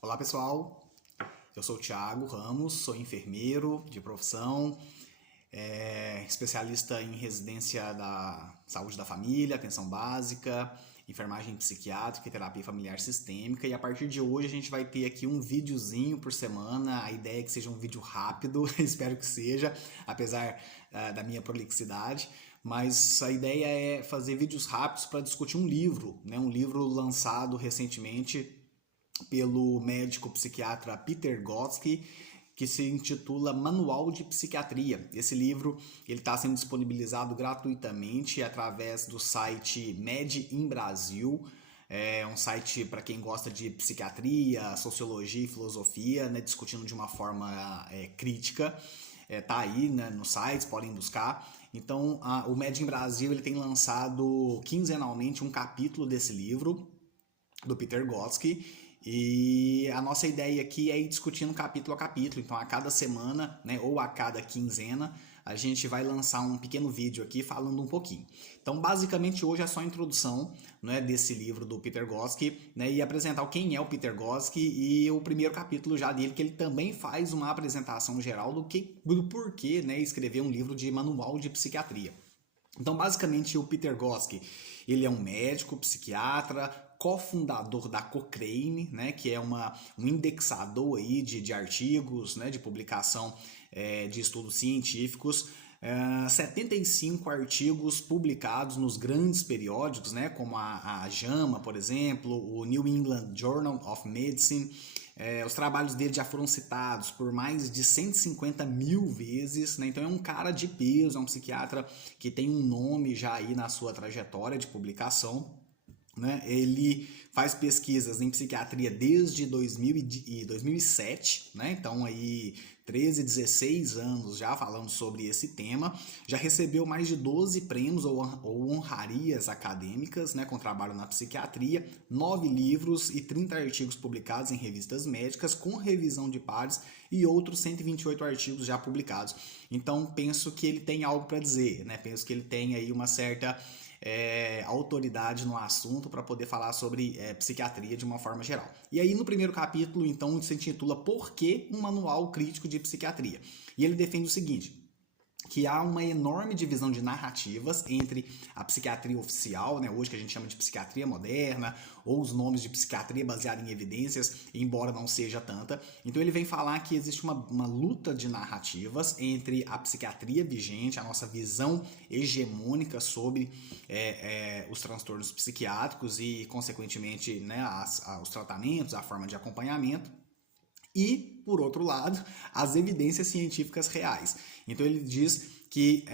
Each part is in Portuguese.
Olá pessoal, eu sou o Thiago Ramos, sou enfermeiro de profissão, especialista em residência da saúde da família, atenção básica, enfermagem psiquiátrica e terapia familiar sistêmica. E a partir de hoje a gente vai ter aqui um videozinho por semana. A ideia é que seja um vídeo rápido, espero que seja, apesar da minha prolixidade. Mas a ideia é fazer vídeos rápidos para discutir um livro, né? Um livro lançado recentemente pelo médico psiquiatra Peter Gosky, que se intitula Manual de Psiquiatria. Esse livro ele está sendo disponibilizado gratuitamente através do site Med in Brasil. É um site para quem gosta de psiquiatria, sociologia e filosofia, né, discutindo de uma forma crítica. Tá aí, né, no site, podem buscar. Então, o Med in Brasil ele tem lançado quinzenalmente um capítulo desse livro do Peter Gosky. E a nossa ideia aqui é ir discutindo capítulo a capítulo. Então, a cada semana, né, ou a cada quinzena, a gente vai lançar um pequeno vídeo aqui falando um pouquinho. Então, basicamente, hoje é só a introdução, né, desse livro do Peter Gosky, né, e apresentar quem é o Peter Gosky e o primeiro capítulo já dele, que ele também faz uma apresentação geral do porquê, né, escrever um livro de manual de psiquiatria. Então, basicamente, o Peter Gosky, ele é um médico, psiquiatra, cofundador da Cochrane, né, que é um indexador aí de artigos, né, de publicação de estudos científicos. 75 artigos publicados nos grandes periódicos, né, como a JAMA, por exemplo, o New England Journal of Medicine. Os trabalhos dele já foram citados por mais de 150 mil vezes, né? Então é um cara de peso, é um psiquiatra que tem um nome já aí na sua trajetória de publicação. Né? Ele faz pesquisas em psiquiatria desde 2007, né? Então aí 13, 16 anos já falando sobre esse tema, já recebeu mais de 12 prêmios ou honrarias acadêmicas, né, com trabalho na psiquiatria, 9 livros e 30 artigos publicados em revistas médicas com revisão de pares e outros 128 artigos já publicados. Então penso que ele tem algo para dizer, né? Penso que ele tem aí uma certa autoridade no assunto para poder falar sobre psiquiatria de uma forma geral. E aí no primeiro capítulo, então, se intitula Por que um manual crítico de psiquiatria? E ele defende o seguinte, que há uma enorme divisão de narrativas entre a psiquiatria oficial, né, hoje que a gente chama de psiquiatria moderna, ou os nomes de psiquiatria baseada em evidências, embora não seja tanta. Então ele vem falar que existe uma luta de narrativas entre a psiquiatria vigente, a nossa visão hegemônica sobre os transtornos psiquiátricos e, consequentemente, né, os tratamentos, a forma de acompanhamento, e, por outro lado, as evidências científicas reais. Então ele diz que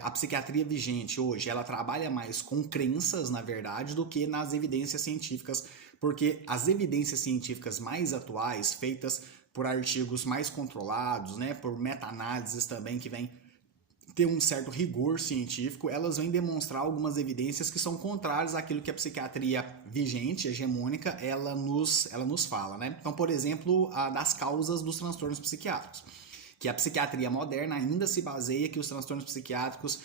a psiquiatria vigente hoje ela trabalha mais com crenças, na verdade, do que nas evidências científicas, porque as evidências científicas mais atuais, feitas por artigos mais controlados, né, por meta-análises também que vêm ter um certo rigor científico, elas vêm demonstrar algumas evidências que são contrárias àquilo que a psiquiatria vigente, hegemônica, ela nos fala, né? Então, por exemplo, das causas dos transtornos psiquiátricos, que a psiquiatria moderna ainda se baseia que os transtornos psiquiátricos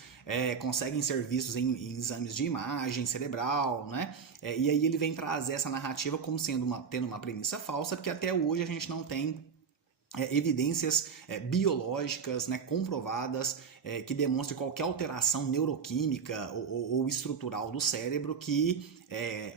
conseguem ser vistos em exames de imagem cerebral, né? E aí ele vem trazer essa narrativa como tendo uma premissa falsa, porque até hoje a gente não tem evidências biológicas, né, comprovadas que demonstrem qualquer alteração neuroquímica ou estrutural do cérebro que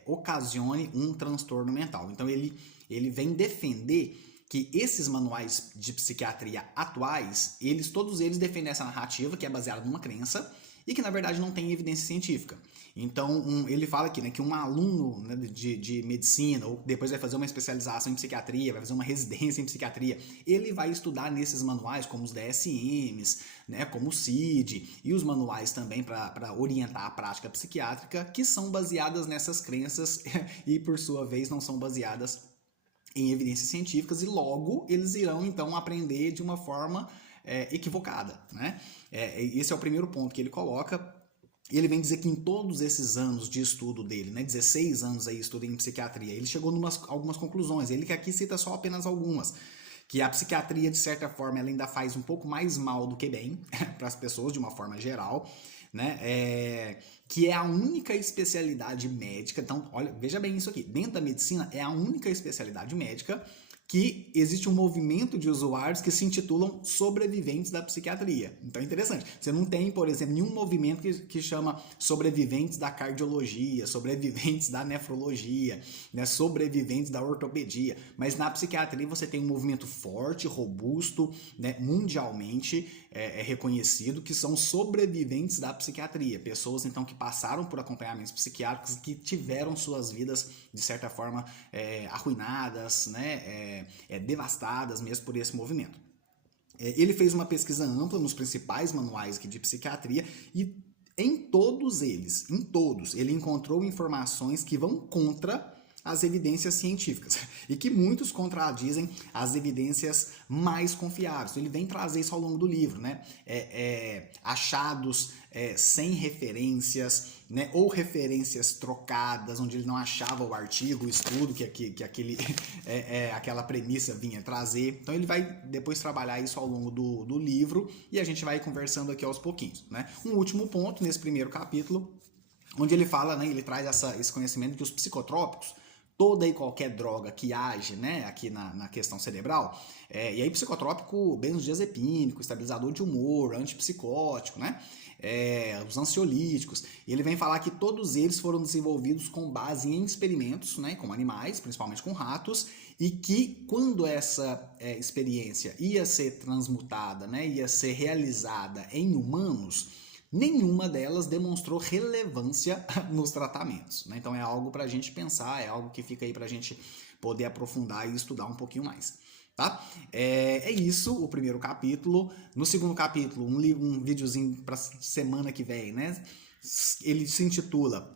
ocasione um transtorno mental. Então ele vem defender que esses manuais de psiquiatria atuais, todos eles defendem essa narrativa que é baseada numa crença e que na verdade não tem evidência científica. Então ele fala aqui, né, que um aluno, né, de medicina, ou depois vai fazer uma especialização em psiquiatria, vai fazer uma residência em psiquiatria, ele vai estudar nesses manuais como os DSMs, né, como o CID, e os manuais também para orientar a prática psiquiátrica, que são baseadas nessas crenças e por sua vez não são baseadas em evidências científicas, e logo eles irão então aprender de uma forma equivocada, né? Esse é o primeiro ponto que ele coloca. Ele vem dizer que em todos esses anos de estudo dele, né, 16 anos aí estudo em psiquiatria, ele chegou algumas conclusões. Ele que aqui cita só apenas algumas. Que a psiquiatria, de certa forma, ela ainda faz um pouco mais mal do que bem para as pessoas, de uma forma geral, né? Que é a única especialidade médica. Então, olha, veja bem isso aqui. Dentro da medicina, é a única especialidade médica que existe um movimento de usuários que se intitulam sobreviventes da psiquiatria. Então é interessante. Você não tem, por exemplo, nenhum movimento que chama sobreviventes da cardiologia, sobreviventes da nefrologia, né, sobreviventes da ortopedia. Mas na psiquiatria você tem um movimento forte, robusto, né, mundialmente reconhecido, que são sobreviventes da psiquiatria. Pessoas, então, que passaram por acompanhamentos psiquiátricos, que tiveram suas vidas, de certa forma, arruinadas, né, devastadas mesmo por esse movimento. Ele fez uma pesquisa ampla nos principais manuais aqui de psiquiatria e em todos eles, ele encontrou informações que vão contra as evidências científicas e que muitos contradizem as evidências mais confiáveis. Então, ele vem trazer isso ao longo do livro, né? Achados sem referências, né? Ou referências trocadas, onde ele não achava o artigo, o estudo que aquela premissa vinha trazer. Então ele vai depois trabalhar isso ao longo do livro e a gente vai conversando aqui aos pouquinhos, né? Um último ponto nesse primeiro capítulo, onde ele fala, né, ele traz esse conhecimento que os psicotrópicos, toda e qualquer droga que age, né, aqui na questão cerebral, e aí psicotrópico, benzodiazepínico, estabilizador de humor, antipsicótico, né, os ansiolíticos, e ele vem falar que todos eles foram desenvolvidos com base em experimentos, né, com animais, principalmente com ratos, e que quando essa experiência ia ser transmutada, né, ia ser realizada em humanos, nenhuma delas demonstrou relevância nos tratamentos, né? Então é algo para a gente pensar, é algo que fica aí para a gente poder aprofundar e estudar um pouquinho mais, tá? É isso, o primeiro capítulo. No segundo capítulo, um videozinho para semana que vem, né? Ele se intitula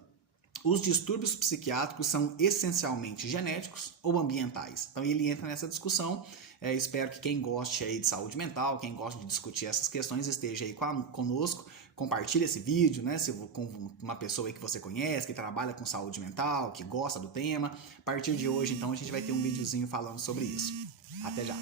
Os distúrbios psiquiátricos são essencialmente genéticos ou ambientais? Então ele entra nessa discussão. Espero que quem goste aí de saúde mental, quem gosta de discutir essas questões, esteja aí conosco. Compartilhe esse vídeo, né, com uma pessoa aí que você conhece, que trabalha com saúde mental, que gosta do tema. A partir de hoje, então, a gente vai ter um videozinho falando sobre isso. Até já!